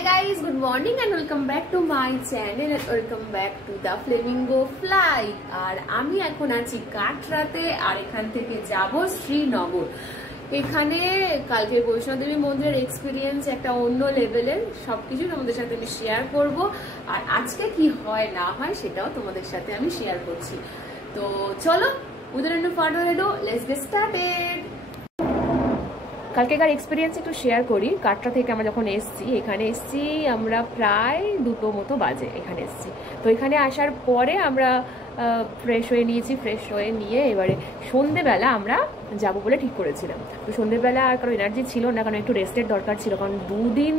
Hi guys, good morning and welcome back to my channel and welcome back to the Flamingo Flight. আর আমি এখন আছি কাটরাতে আর এখান থেকে যাব শ্রীনগর। এখানে কালকে বৈষ্ণোদেবী মন্দিরের এক্সপিরিয়েন্স একটা অন্য লেভেলের, সবকিছু তোমাদের সাথে আমি শেয়ার করব। আর আজকে কি হয় না হয় সেটাও তোমাদের সাথে আমি শেয়ার করছি। তো চলো, without any further ado, let's get started. কালকেকার এক্সপিরিয়েন্স একটু শেয়ার করি। কাটরা থেকে আমরা যখন এখানে এসছি আমরা প্রায় 2টো মতো বাজে এখানে এসছি। তো এখানে আসার পরে আমরা ফ্রেশ হয়ে নিয়েছি, ফ্রেশ হয়ে নিয়ে এবারে সন্ধেবেলা আমরা যাব বলে ঠিক করেছিলাম। তো সন্ধেবেলা আর কারো এনার্জি ছিল না, কারণ একটু রেস্টের দরকার ছিল, কারণ 2 দিন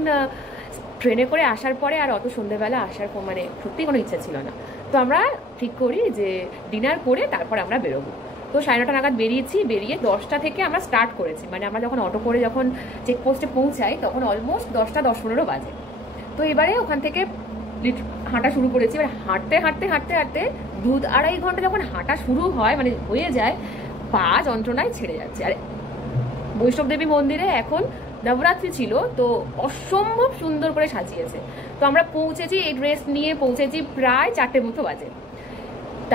ট্রেনে করে আসার পরে আর অত সন্ধেবেলা আসার মানে সত্যি কোনো ইচ্ছা ছিল না। তো আমরা ঠিক করি যে ডিনার করে তারপর আমরা বেরোবো। তো 9:30 নাগাদ বেরিয়েছি, বেরিয়ে 10টা থেকে আমরা স্টার্ট করেছি। মানে আমরা যখন অটো করে যখন চেকপোস্টে পৌঁছাই তখন অলমোস্ট 10টা 10-15 বাজে। তো এবারে ওখান থেকে হাঁটা শুরু করেছি। এবার হাঁটতে হাঁটতে হাঁটতে হাঁটতে 2-2.5 ঘন্টা যখন হাঁটা শুরু হয় মানে হয়ে যায়, পা যন্ত্রণায় ছেড়ে যাচ্ছে। আর বৈষ্ণবদেবী মন্দিরে এখন নবরাত্রি ছিল, তো অসম্ভব সুন্দর করে সাজিয়েছে। তো আমরা পৌঁছেছি, এই ড্রেস নিয়ে পৌঁছেছি প্রায় 4টের মতো বাজে।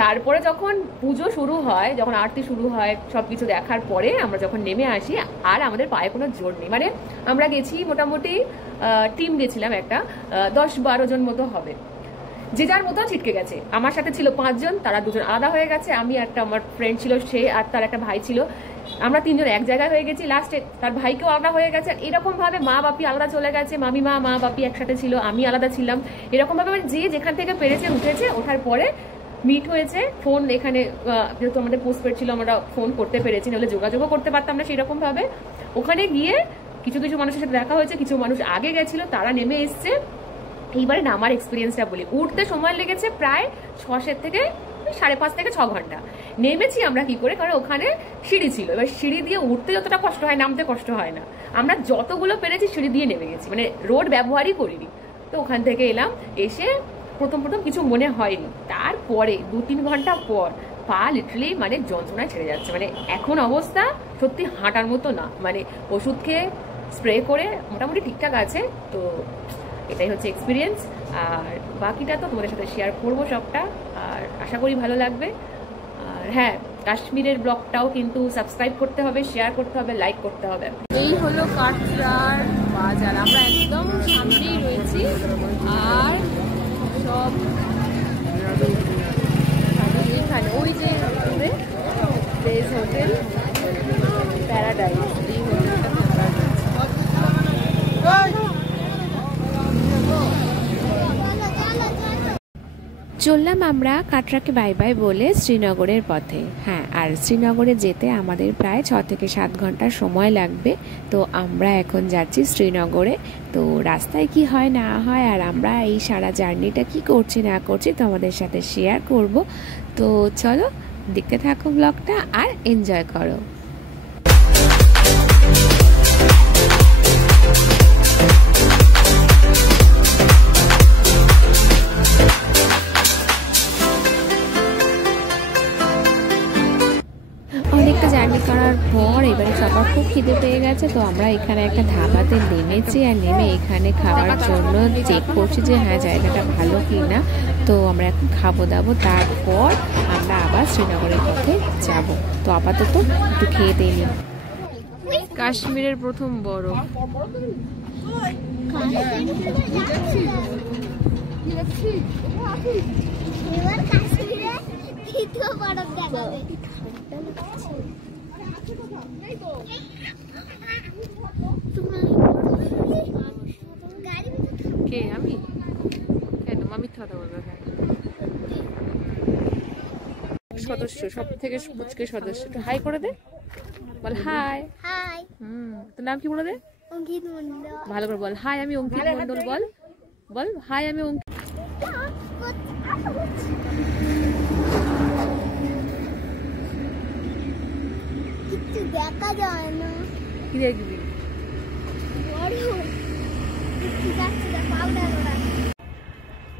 তারপরে যখন পুজো শুরু হয়, যখন আরতি শুরু হয়, সবকিছু দেখার পরে আমরা যখন নেমে আসি আর আমাদের পায়ে কোনো জোর নেই। মানে আমরা গেছি মোটামুটি টিম গেছিলাম একটা 10-12 জন মতো হবে, যে যার মতো ছিটকে গেছে। আমার সাথে ছিল 5 জন, তারা 2 জন আলাদা হয়ে গেছে, আমি একটা আমার ফ্রেন্ড ছিল সে আর তার একটা ভাই ছিল, আমরা 3 জন এক জায়গায় হয়ে গেছি। লাস্টে তার ভাইকেও আলাদা হয়ে গেছে। আর এরকম ভাবে মা বাপি আলাদা চলে গেছে, মামিমা মা বাপি একসাথে ছিল, আমি আলাদা ছিলাম। এরকম ভাবে মানে যে যেখান থেকে পেরেছে উঠেছে, ওঠার পরে মিট হয়েছে। ফোন এখানে যেহেতু আমাদের পোস্টপেড ছিল আমরা ফোন করতে পেরেছি, নাহলে যোগাযোগও করতে পারতাম না সেরকম ভাবে। ওখানে গিয়ে কিছু কিছু মানুষের সাথে দেখা হয়েছে, কিছু মানুষ আগে গেছিল, তারা নেমে এসছে। এইবারে নামার এক্সপিরিয়েন্সটা বলি। উঠতে সময় লেগেছে প্রায় 6 থেকে 5.5 থেকে 6 ঘন্টা। নেমেছি আমরা কি করে, কারণ ওখানে সিঁড়ি ছিল। এবার সিঁড়ি দিয়ে উঠতে যতটা কষ্ট হয় নামতে কষ্ট হয় না। আমরা যতগুলো পেরেছি সিঁড়ি দিয়ে নেমে গেছি, মানে রোড ব্যবহারই করিনি। তো ওখান থেকে এলাম, এসে প্রথম কিছু মনে হয়নি। তারপরে 2-3 ঘন্টা পর পা লিটারালি মানে যন্ত্রণায় ছেড়ে যাচ্ছে। মানে এখন অবস্থা সত্যি হাঁটার মতো না। মানে ওষুধ খেয়ে স্প্রে করে মোটামুটি ঠিকঠাক আছে। তো এটাই হচ্ছে এক্সপিরিয়েন্স। আর বাকিটা তো তোমাদের সাথে শেয়ার করবো সবটা, আর আশা করি ভালো লাগবে। আর হ্যাঁ, কাশ্মীরের ব্লগটাও কিন্তু সাবস্ক্রাইব করতে হবে, শেয়ার করতে হবে, লাইক করতে হবে। এই হলো কাটরার বাজার, আমরা একদম সামনেই রয়েছি। আর সব এখানে ওই যে বেজ হোটেল প্যারাডাইস, এই হোটেলটা চললাম আমরা কাটরাকে বাই বাই বলে শ্রীনগরের পথে। হ্যাঁ, আর শ্রীনগরে যেতে আমাদের প্রায় 6 থেকে 7 ঘন্টা সময় লাগবে। তো আমরা এখন যাচ্ছি শ্রীনগরে। তো রাস্তায় কি হয় না হয় আর আমরা এই সারা জার্নিটা কি করছি না করছি তোমাদের সাথে শেয়ার করব। তো চলো দেখতে থাকো ব্লগটা আর এনজয় করো। অনেকটা জার্নি করার পর এবারে সবার খুব খিদে পেয়ে গেছে। তো আমরা এখানে একটা ধাবাতে নেমেছি, আর নেমে এখানে খাওয়ার জন্য চেক করছি যে হ্যাঁ জায়গাটা ভালো কি না। তো আমরা এখন খাবো দাবো, তারপর আমরা আবার শ্রীনগরের পথে যাব। তো আপাতত একটু খেয়ে দিয়ে নিই। কাশ্মীরের প্রথম বরফ। কে আমি? কেন মা মিথ্যা কথা বলবে? সদস্য, সব থেকে পুচকে সদস্য। একটু হাই করে দে, বল হাই। হাই। তোর নাম কি বলে দে? অঙ্কিত মন্ডল। ভালো করে বল, হাই আমি অঙ্কিত মন্ডল। বল বল হাই আমি অঙ্কিত। কিছু দেখা যায় না। কি দেখবি?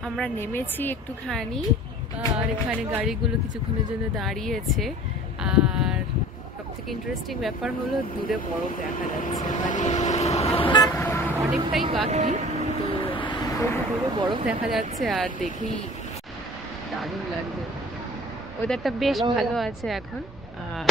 আমরা নেমেছি একটুখানি, আর এখানে গাড়িগুলো কিছুক্ষণের জন্য দাঁড়িয়েছে। আর সবথেকে ইন্টারেস্টিং ব্যাপার হলো দূরে বরফ দেখা যাচ্ছে, মানে অনেকটাই বাকি। তো দূরে বরফ দেখা যাচ্ছে আর দেখেই দারুণ লাগছে। ওয়েদারটা বেশ ভালো আছে এখন। আর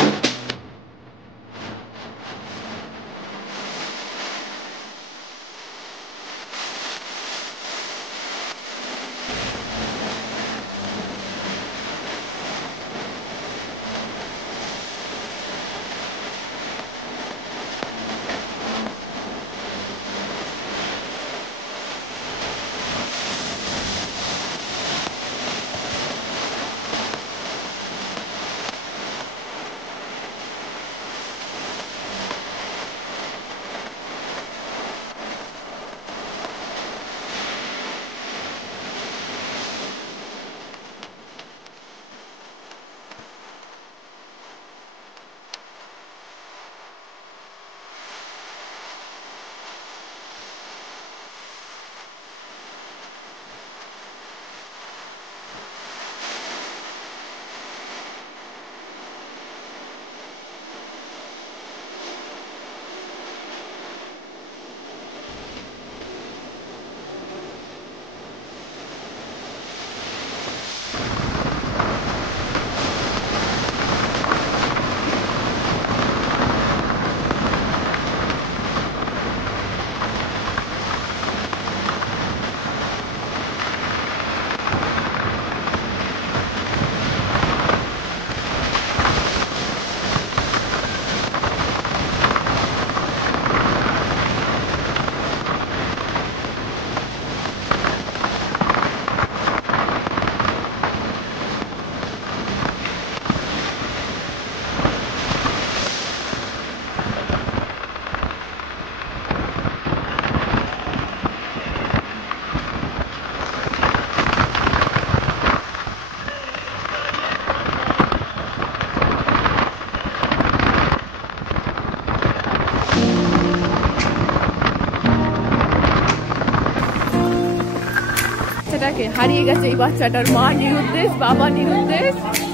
বাচ্চাটাকে হারিয়ে গেছে, এই বাচ্চাটার মা নিরুদ্দেশ, বাবা নিরুদ্দেশ,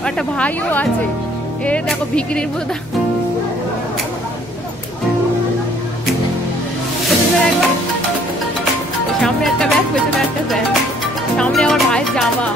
একটা ভাইও আছে। এ দেখো ভিকিরির মতো সামনে একটা ব্যাগ, পেছনে একটা ব্যাগ, সামনে আমার ভাইয়ের জামা।